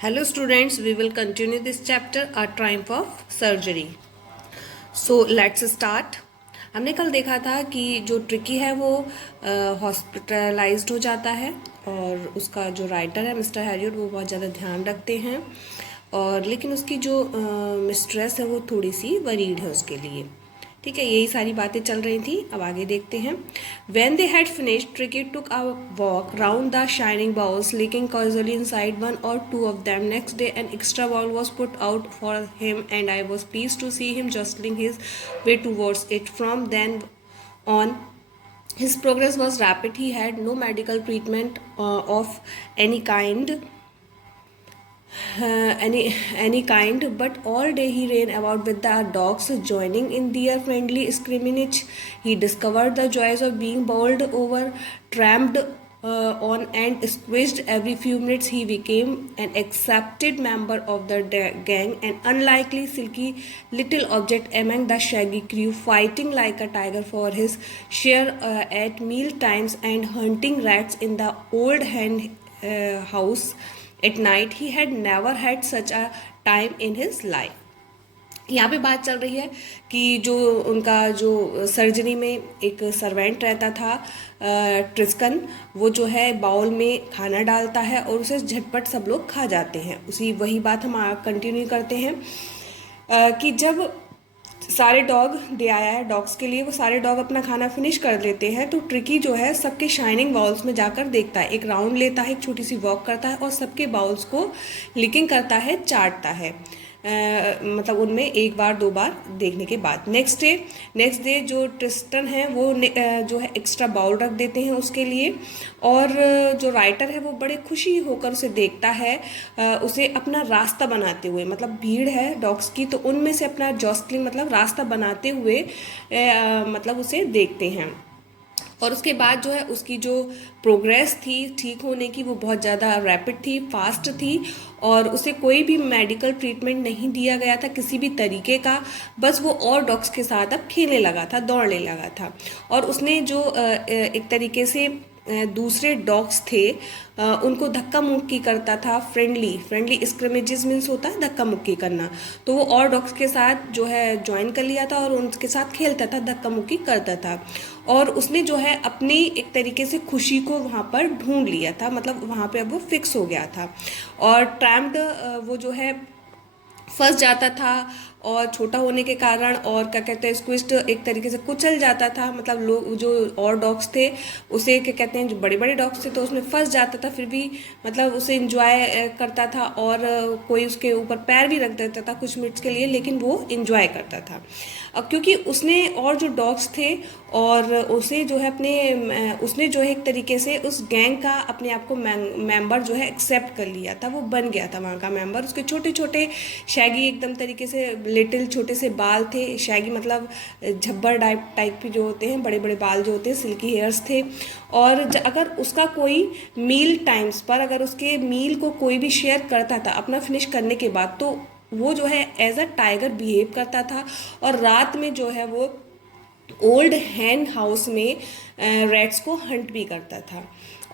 Hello students, we will continue this chapter, A Triumph of Surgery. So let's start. हमने कल देखा था कि जो ट्रिकी है वो हॉस्पिटलाइज्ड हो जाता है और उसका जो राइटर है मिस्टर हैरियट वो बहुत ज़्यादा ध्यान रखते हैं और लेकिन उसकी जो मिस्ट्रेस है वो थोड़ी सी वरीड है उसके लिए। ठीक है, यही सारी बातें चल रही थी। अब आगे देखते हैं। When they had finished, Tricky took a walk round the shining bowls, leaking casually inside one or two of them. Next day, an extra bowl was put out for him, and I was pleased to see him jostling his way towards it. From then on, his progress was rapid. He had no medical treatment of any kind any kind, but all day he ran about with the dogs, joining in their friendly scrimmage. He discovered the joys of being bowled over, tramped on and squeezed every few minutes. He became an accepted member of the gang, an unlikely silky little object among the shaggy crew, fighting like a tiger for his share at meal times and hunting rats in the old hen house at night. He had never had such a time in his life. यहाँ पे बात चल रही है कि जो उनका जो सर्जरी में एक सर्वेंट रहता था ट्रिस्कन, वो जो है बाउल में खाना डालता है और उसे झटपट सब लोग खा जाते हैं। उसी वही बात हम कंटिन्यू करते हैं कि जब सारे डॉग दे आया है डॉग्स के लिए, वो सारे डॉग अपना खाना फिनिश कर लेते हैं तो ट्रिकी जो है सबके शाइनिंग बाउल्स में जाकर देखता है, एक राउंड लेता है, एक छोटी सी वॉक करता है और सबके बाउल्स को लिकिंग करता है, चाटता है। मतलब उनमें एक बार दो बार देखने के बाद नेक्स्ट डे जो ट्रिस्टन है वो जो है एक्स्ट्रा बाउल रख देते हैं उसके लिए और जो राइटर है वो बड़े खुशी होकर उसे देखता है, उसे अपना रास्ता बनाते हुए, मतलब भीड़ है डॉग्स की तो उनमें से अपना जॉस्टलिंग मतलब रास्ता बनाते हुए मतलब उसे देखते हैं। और उसके बाद जो है उसकी जो प्रोग्रेस थी ठीक होने की वो बहुत ज़्यादा रैपिड थी, फास्ट थी और उसे कोई भी मेडिकल ट्रीटमेंट नहीं दिया गया था किसी भी तरीके का। बस वो और डॉग्स के साथ अब खेलने लगा था, दौड़ने लगा था और उसने जो एक तरीके से दूसरे डॉग्स थे उनको धक्का मुक्की करता था। फ्रेंडली स्क्रमेजेस मीन्स होता है धक्का मुक्की करना, तो वो और डॉग्स के साथ जो है ज्वाइन कर लिया था और उनके साथ खेलता था, धक्का मुक्की करता था और उसने जो है अपनी एक तरीके से खुशी को वहाँ पर ढूंढ लिया था, मतलब वहाँ पे अब वो फिक्स हो गया था। और ट्रैम्प्ड वो जो है फंस जाता था और छोटा होने के कारण और क्या कहते हैं स्क्विज्ड एक तरीके से कुचल जाता था, मतलब लोग जो और डॉग्स थे उसे क्या कहते हैं जो बड़े बड़े डॉग्स थे तो उसमें फंस जाता था, फिर भी मतलब उसे इंजॉय करता था और कोई उसके ऊपर पैर भी रख देता था कुछ मिनट्स के लिए, लेकिन वो इंजॉय करता था। अब क्योंकि उसने और जो डॉग्स थे और उसे जो है अपने उसने जो है एक तरीके से उस गैंग का अपने आप को मेंबर जो है एक्सेप्ट कर लिया था, वो बन गया था वहाँ का मेंबर। उसके छोटे छोटे शैगी एकदम तरीके से लिटिल छोटे से बाल थे, शैगी मतलब झब्बर टाइप के जो होते हैं, बड़े बड़े बाल जो होते हैं, सिल्की हेयर्स थे। और अगर उसका कोई मील टाइम्स पर अगर उसके मील को कोई भी शेयर करता था अपना फिनिश करने के बाद तो वो जो है एज अ टाइगर बिहेव करता था और रात में जो है वो ओल्ड हैन हाउस में रैट्स को हंट भी करता था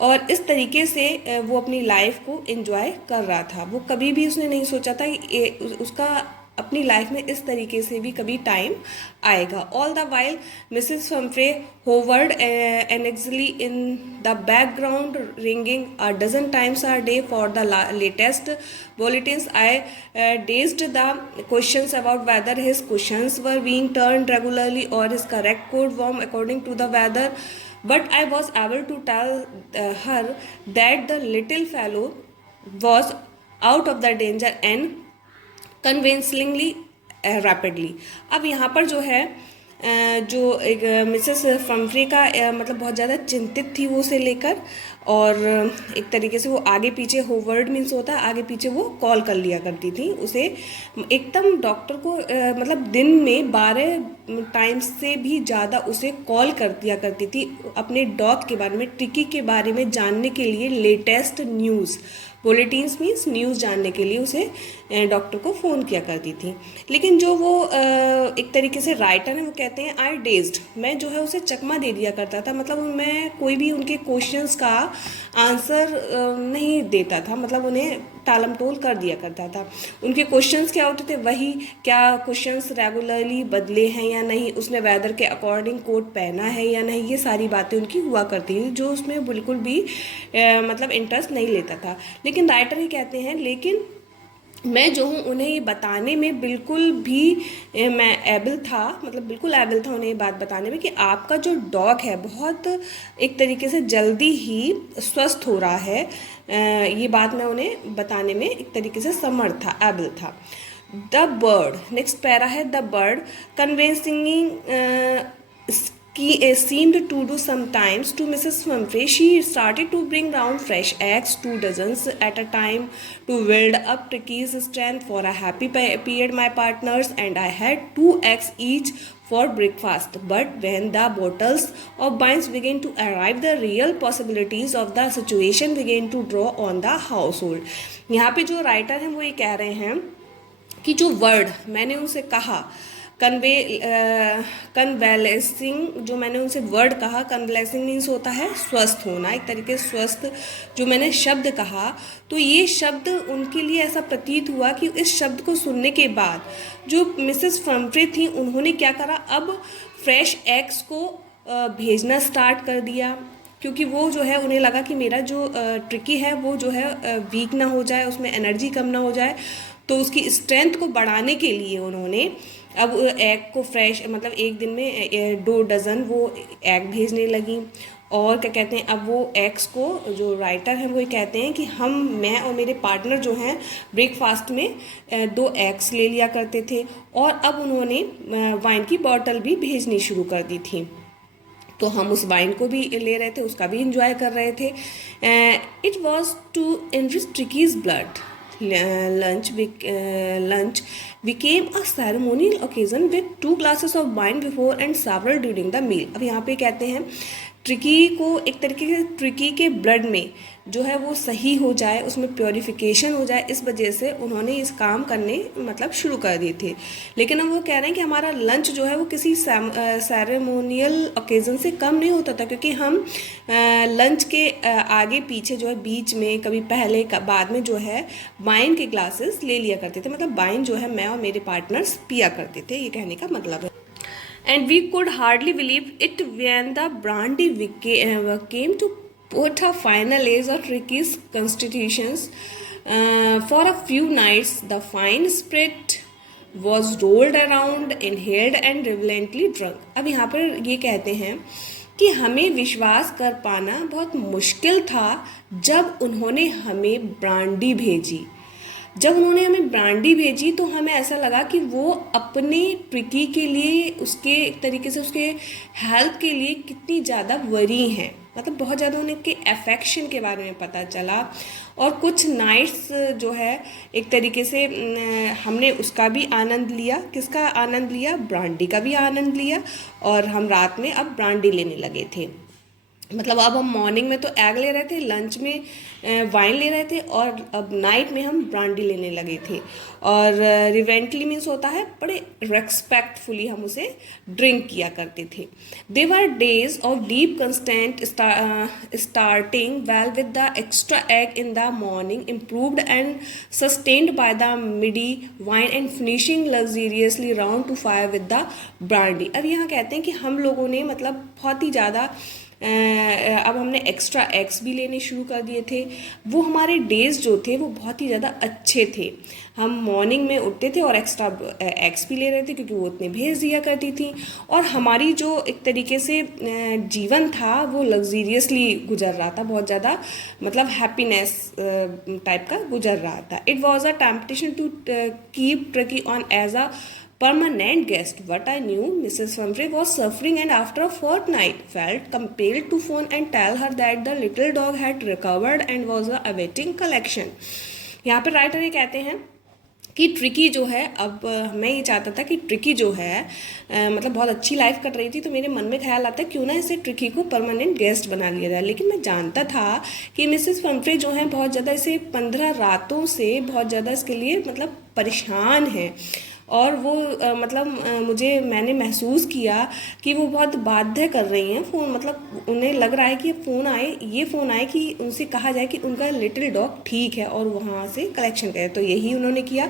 और इस तरीके से वो अपनी लाइफ को एंजॉय कर रहा था। वो कभी भी उसने नहीं सोचा था कि उसका अपनी लाइफ में इस तरीके से भी कभी टाइम आएगा। All the while Mrs Humphrey Howard anxiously in the background ringing a dozen times a day for the latest bulletins. I dazed the questions about whether his cushions were being turned regularly or his correct code form according to the weather, but I was able to tell her that the little fellow was out of the danger and convincingly rapidly. अब यहाँ पर जो है जो एक Mrs फम्फ्री का मतलब बहुत ज़्यादा चिंतित थी वो उसे लेकर और एक तरीके से वो आगे पीछे होवर्ड मीन्स होता है आगे पीछे वो कॉल कर लिया करती थी उसे, एकदम डॉक्टर को मतलब दिन में 12 टाइम्स से भी ज़्यादा उसे कॉल कर दिया करती थी अपने डॉग के बारे में, ट्रिकी के बारे में जानने के लिए, latest news bulletins means news जानने के लिए उसे डॉक्टर को फ़ोन किया करती थी। लेकिन जो वो एक तरीके से राइटर है वो कहते हैं आई डेज्ड, मैं जो है उसे चकमा दे दिया करता था, मतलब मैं कोई भी उनके क्वेश्चंस का आंसर नहीं देता था, मतलब उन्हें टालम टोल कर दिया करता था। उनके क्वेश्चंस क्या होते थे, वही क्या क्वेश्चंस रेगुलरली बदले हैं या नहीं, उसने वेदर के अकॉर्डिंग कोट पहना है या नहीं, ये सारी बातें उनकी हुआ करती थी, जो उसमें बिल्कुल भी मतलब इंटरेस्ट नहीं लेता था। लेकिन राइटर ही कहते हैं, लेकिन मैं जो हूँ उन्हें ये बताने में बिल्कुल भी मैं एबल था, मतलब बिल्कुल एबल था उन्हें ये बात बताने में कि आपका जो डॉग है बहुत एक तरीके से जल्दी ही स्वस्थ हो रहा है। ये बात मैं उन्हें बताने में एक तरीके से समर्थ था, एबल था। द बर्ड, नेक्स्ट पैरा है, the bird convincing seemed to do sometimes to Mrs. Humphrey. She started to bring round fresh eggs, 2 dozens at a time, to build up Tricky's strength for a happy period. My partners and I had 2 eggs each for breakfast. But when the bottles of wines began to arrive, the real possibilities of the situation began to draw on the household. यहाँ पे जो writer हैं वो ये कह रहे हैं कि जो वर्ड मैंने उनसे कहा, कन्वेलेसिंग, जो मैंने उनसे वर्ड कहा, कन्वेलेसिंग मीन्स होता है स्वस्थ होना, एक तरीके से स्वस्थ जो मैंने शब्द कहा, तो ये शब्द उनके लिए ऐसा प्रतीत हुआ कि इस शब्द को सुनने के बाद जो मिसेस फम्फ्रे थी उन्होंने क्या करा, अब फ्रेश एग्स को भेजना स्टार्ट कर दिया, क्योंकि वो जो है उन्हें लगा कि मेरा जो ट्रिकी है वो जो है वीक ना हो जाए, उसमें एनर्जी कम ना हो जाए, तो उसकी स्ट्रेंथ को बढ़ाने के लिए उन्होंने अब एग को फ्रेश, मतलब एक दिन में 2 डज़न वो एग भेजने लगी। और क्या कहते हैं, अब वो एग्स को, जो राइटर हैं वो ये कहते हैं कि मैं और मेरे पार्टनर जो हैं ब्रेकफास्ट में 2 एग्स ले लिया करते थे, और अब उन्होंने वाइन की बॉटल भी भेजनी शुरू कर दी थी, तो हम उस वाइन को भी ले रहे थे, उसका भी इंजॉय कर रहे थे। It was to enrich Tricki's blood. Lunch became a ceremonial occasion with 2 glasses of wine before and several during the meal. अब यहाँ पे कहते हैं ट्रिकी को एक तरीके से ट्रिकी के ब्लड में जो है वो सही हो जाए, उसमें प्योरीफिकेशन हो जाए, इस वजह से उन्होंने इस काम करने मतलब शुरू कर दिए थे। लेकिन अब वो कह रहे हैं कि हमारा लंच जो है वो किसी सेरेमोनियल ओकेज़न से कम नहीं होता था, क्योंकि हम लंच के आगे पीछे जो है बीच में कभी पहले बाद में जो है वाइन के ग्लासेस ले लिया करते थे, मतलब वाइन जो है मैं और मेरे पार्टनर्स पिया करते थे, ये कहने का मतलब है। And we could hardly believe it when the brandy came to put a final edge on Tricky's constitutions. For a few nights, the fine spirit was rolled around, inhaled and relevantly drunk. अब यहाँ पर ये कहते हैं कि हमें विश्वास कर पाना बहुत मुश्किल था जब उन्होंने हमें ब्रांडी भेजी। जब उन्होंने हमें ब्रांडी भेजी तो हमें ऐसा लगा कि वो अपने ट्रिकी के लिए, उसके एक तरीके से उसके हेल्थ के लिए कितनी ज़्यादा वरी हैं, मतलब बहुत ज़्यादा उनके अफेक्शन के बारे में पता चला। और कुछ नाइट्स जो है एक तरीके से हमने उसका भी आनंद लिया। किसका आनंद लिया? ब्रांडी का भी आनंद लिया। और हम रात में अब ब्रांडी लेने लगे थे, मतलब अब हम मॉर्निंग में तो एग ले रहे थे, लंच में वाइन ले रहे थे, और अब नाइट में हम ब्रांडी लेने लगे थे। और रिवेंटली मीन्स होता है बड़े रेस्पेक्टफुली हम उसे ड्रिंक किया करते थे। They were days of deep constant starting well with the extra egg in the morning, improved and sustained by the midday wine and finishing luxuriously round to fire with the brandy. अब यहाँ कहते हैं कि हम लोगों ने मतलब बहुत ही ज़्यादा अब हमने एक्स्ट्रा एग्स भी लेने शुरू कर दिए थे। वो हमारे डेज जो थे वो बहुत ही ज़्यादा अच्छे थे। हम मॉर्निंग में उठते थे और एक्स्ट्रा एग्स भी ले रहे थे, क्योंकि वो उतने भेज दिया करती थी। और हमारी जो एक तरीके से जीवन था वो लग्जरियसली गुजर रहा था, बहुत ज़्यादा मतलब हैप्पीनेस टाइप का गुजर रहा था। It was a temptation to keep Tricki on as a permanent guest, but I knew Mrs. Humphrey was suffering, and after a fortnight felt compelled to phone and tell her that the little dog had recovered and was awaiting collection. यहाँ पर writer ये कहते हैं कि tricky जो है, अब मैं ये चाहता था कि ट्रिकी जो है मतलब बहुत अच्छी लाइफ कट रही थी, तो मेरे मन में ख्याल आता है क्यों ना इसे ट्रिकी को परमानेंट गेस्ट बना लिया जाए। लेकिन मैं जानता था कि मिसेस फम्फ्रे जो है बहुत ज़्यादा इसे 15 रातों से बहुत ज़्यादा इसके लिए मतलब परेशान है, और वो मैंने महसूस किया कि वो बहुत बाध्य कर रही हैं फ़ोन, मतलब उन्हें लग रहा है कि ये फ़ोन आए कि उनसे कहा जाए कि उनका लिटिल डॉग ठीक है और वहाँ से कलेक्शन करें। तो यही उन्होंने किया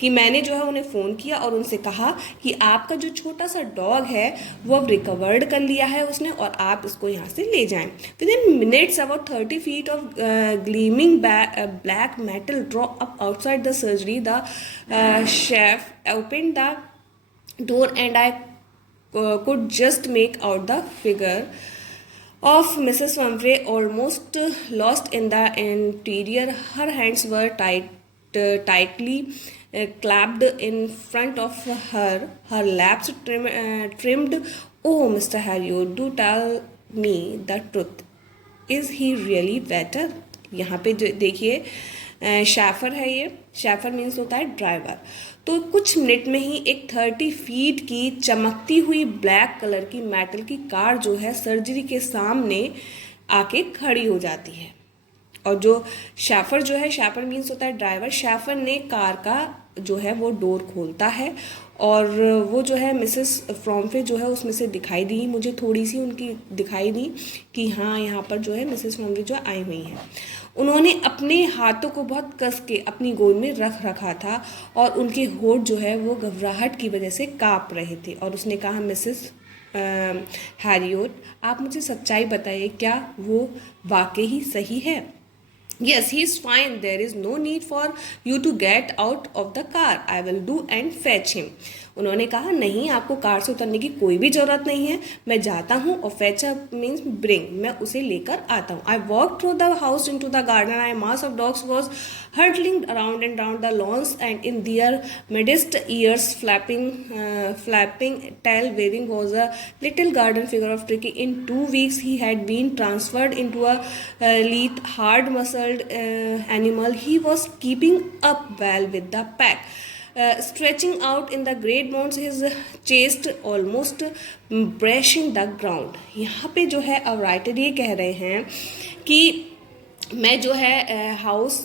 कि मैंने जो है उन्हें फ़ोन किया और उनसे कहा कि आपका जो छोटा सा डॉग है वो अब रिकवर्ड कर लिया है उसने, और आप इसको यहाँ से ले जाएं। With in minutes about 30 feet of gleaming black metal draw up outside the surgery. The chef opened the door and I could just make out the figure of Mrs. Humphrey, almost lost in the interior. Her hands were tightly clapped in front of her laps trimmed. Oh, Mr. Harriot, do tell me the truth. Is he really better? यहाँ पे जो देखिए Shaffer है, ये Shaffer means होता है driver. तो कुछ मिनट में ही एक 30 फीट की चमकती हुई ब्लैक कलर की मेटल की कार जो है सर्जरी के सामने आके खड़ी हो जाती है। और जो शैफर जो है, शैफर मीन्स होता है ड्राइवर, शैफर ने कार का जो है वो डोर खोलता है और वो जो है मिसेस फ्रॉम्फे जो है उसमें से दिखाई दी, मुझे थोड़ी सी उनकी दिखाई दी कि हाँ यहाँ पर जो है मिसेस फ्रॉम्फे जो आई हुई हैं। उन्होंने अपने हाथों को बहुत कस के अपनी गोद में रख रखा था और उनके होठ जो है वो घबराहट की वजह से काँप रहे थे। और उसने कहा, मिसेस हैरियोट, आप मुझे सच्चाई बताइए, क्या वो वाकई ही सही है? Yes, he is fine. There is no need for you to get out of the car. I will do and fetch him. उन्होंने कहा, नहीं, आपको कार से उतरने की कोई भी ज़रूरत नहीं है, मैं जाता हूँ। और fetch up means bring, मैं उसे लेकर आता हूँ। I walked through the house into the garden. A mass of dogs was hurtling around and round the lawns, and in their midst, ears flapping, tail waving, was a little garden figure of Tricky. In 2 weeks, he had been transferred into a lithe, hard-muscled animal. He was keeping up well with the pack. Stretching out in the great bounds, his chest almost brushing the ground. यहाँ पे जो है अब writer ये कह रहे हैं कि मैं जो है हाउस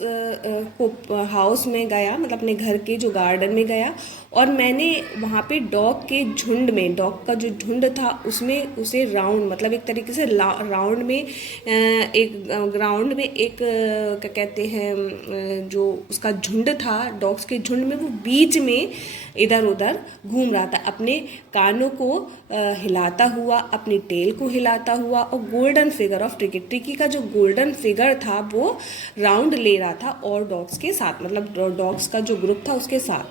में गया, मतलब अपने घर के जो गार्डन में गया, और मैंने वहाँ पे डॉग के झुंड में, डॉग का जो झुंड था उसमें उसे राउंड, मतलब एक तरीके से राउंड में एक ग्राउंड में एक क्या कहते हैं जो उसका झुंड था, डॉग्स के झुंड में, वो बीच में इधर उधर घूम रहा था, अपने कानों को हिलाता हुआ, अपनी टेल को हिलाता हुआ, और golden figure of tricky, tricky का जो गोल्डन फिगर था वो राउंड ले रहा था और डॉग्स के साथ, मतलब डॉग्स का जो ग्रुप था उसके साथ।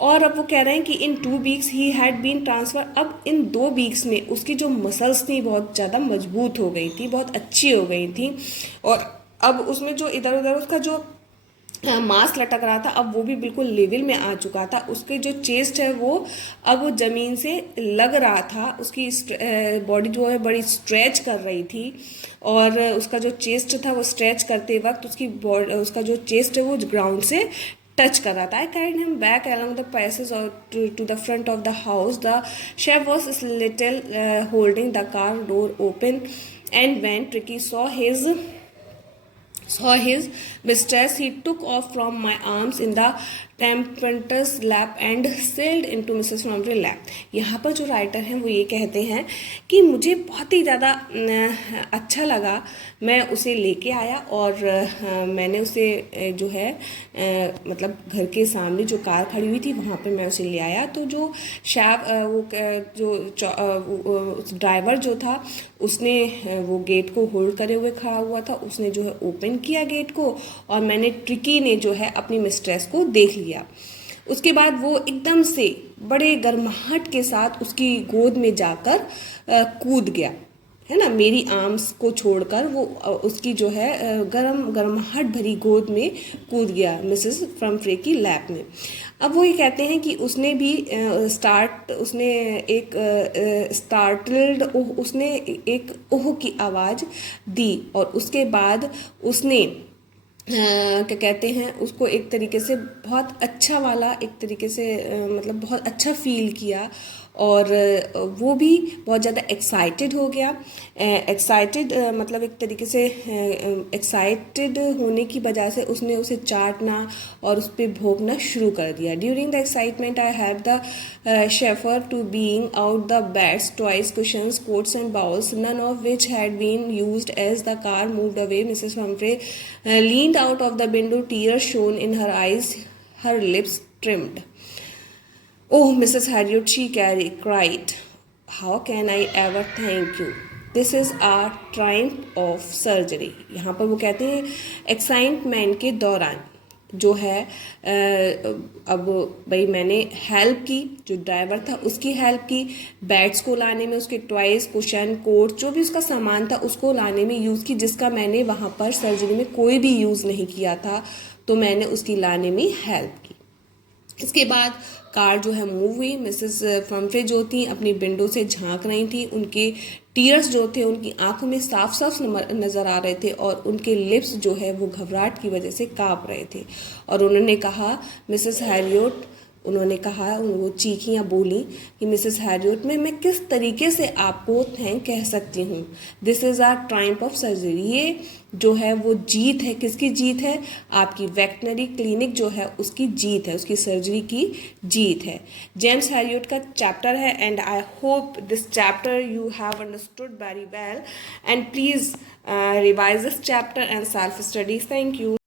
और अब वो कह रहे हैं कि in 2 weeks he had been transfer, अब इन 2 weeks में उसकी जो मसल्स थी बहुत ज़्यादा मजबूत हो गई थी, बहुत अच्छी हो गई थी, और अब उसमें जो इधर उधर उसका जो मांस लटक रहा था अब वो भी बिल्कुल लेवल में आ चुका था। उसके जो चेस्ट है वो अब ज़मीन से लग रहा था, उसकी बॉडी जो है बड़ी स्ट्रेच कर रही थी, और उसका जो चेस्ट था वो स्ट्रेच करते वक्त उसका जो चेस्ट है वो ग्राउंड से टच कर रहा था। I carried him back along the passage to the front of the house. The chef was little holding the car door open, and when Tricky saw his mistress, he took off from my arms in the tempers lap and sailed into Mrs Frompe lap. यहाँ पर जो writer हैं वो ये कहते हैं कि मुझे बहुत ही ज़्यादा अच्छा लगा, मैं उसे लेके आया और मैंने उसे जो है मतलब घर के सामने जो कार खड़ी हुई थी वहाँ पे मैं उसे ले आया। तो जो ड्राइवर जो था उसने वो गेट को होल्ड करे हुए खड़ा हुआ था, उसने जो है ओपन किया गेट को, और मैंने ट्रिकी ने जो है अपनी मिस्ट्रेस को देख लिया। उसके बाद वो एकदम से बड़े गर्माहट के साथ उसकी गोद में जाकर कूद गया, है ना, मेरी आर्म्स को छोड़कर वो उसकी जो है गर्माहट भरी गोद में कूद गया मिसेस फ्रॉम्फे की लैप में। अब वो ये कहते हैं कि उसने भी उसने एक ओह की आवाज़ दी, और उसके बाद उसने क्या कहते हैं उसको एक तरीके से बहुत अच्छा वाला, एक तरीके से मतलब बहुत अच्छा फील किया, और वो भी बहुत ज़्यादा एक्साइटेड हो गया। एक्साइटेड मतलब एक तरीके से एक्साइटेड होने की वजह से उसने उसे चाटना और उस पर भोंकना शुरू कर दिया। During the excitement I have the chauffeur to being out the beds, toys, cushions, coats and bowls, none of which had been used as the car moved away. Mrs. Humphrey leaned out of the window, tears shone in her eyes, her lips trimmed. Oh, Mrs. Harriet, she cried. How can I ever thank you? This is a triumph of surgery. यहाँ पर वो कहते हैं excitement के दौरान जो है अब भाई मैंने हेल्प की, जो ड्राइवर था उसकी हेल्प की, बैट्स को लाने में, उसके टॉयज, कुशन, कोट, जो भी उसका सामान था उसको लाने में यूज़ की, जिसका मैंने वहाँ पर सर्जरी में कोई भी यूज़ नहीं किया था, तो मैंने उसकी लाने में हेल्प की। इसके बाद कार जो है मूव हुई। मिसेस फम्फ्रे जो थी अपनी विंडो से झांक रही थी, उनके टीयर्स जो थे उनकी आंखों में साफ साफ नज़र आ रहे थे और उनके लिप्स जो है वो घबराहट की वजह से काँप रहे थे। और उन्होंने कहा मिसेस हैरियट, उन्होंने कहा, वो चीखी या बोली कि मिसेस हैरियट मैं किस तरीके से आपको थैंक कह सकती हूँ। This is our triumph of surgery. ये जो है वो जीत है, किसकी जीत है? आपकी वेटनरी क्लिनिक जो है उसकी जीत है, उसकी सर्जरी की जीत है। जेम्स हैरियट का चैप्टर है and I hope this chapter you have understood very well and please revise this chapter and self studies. Thank you.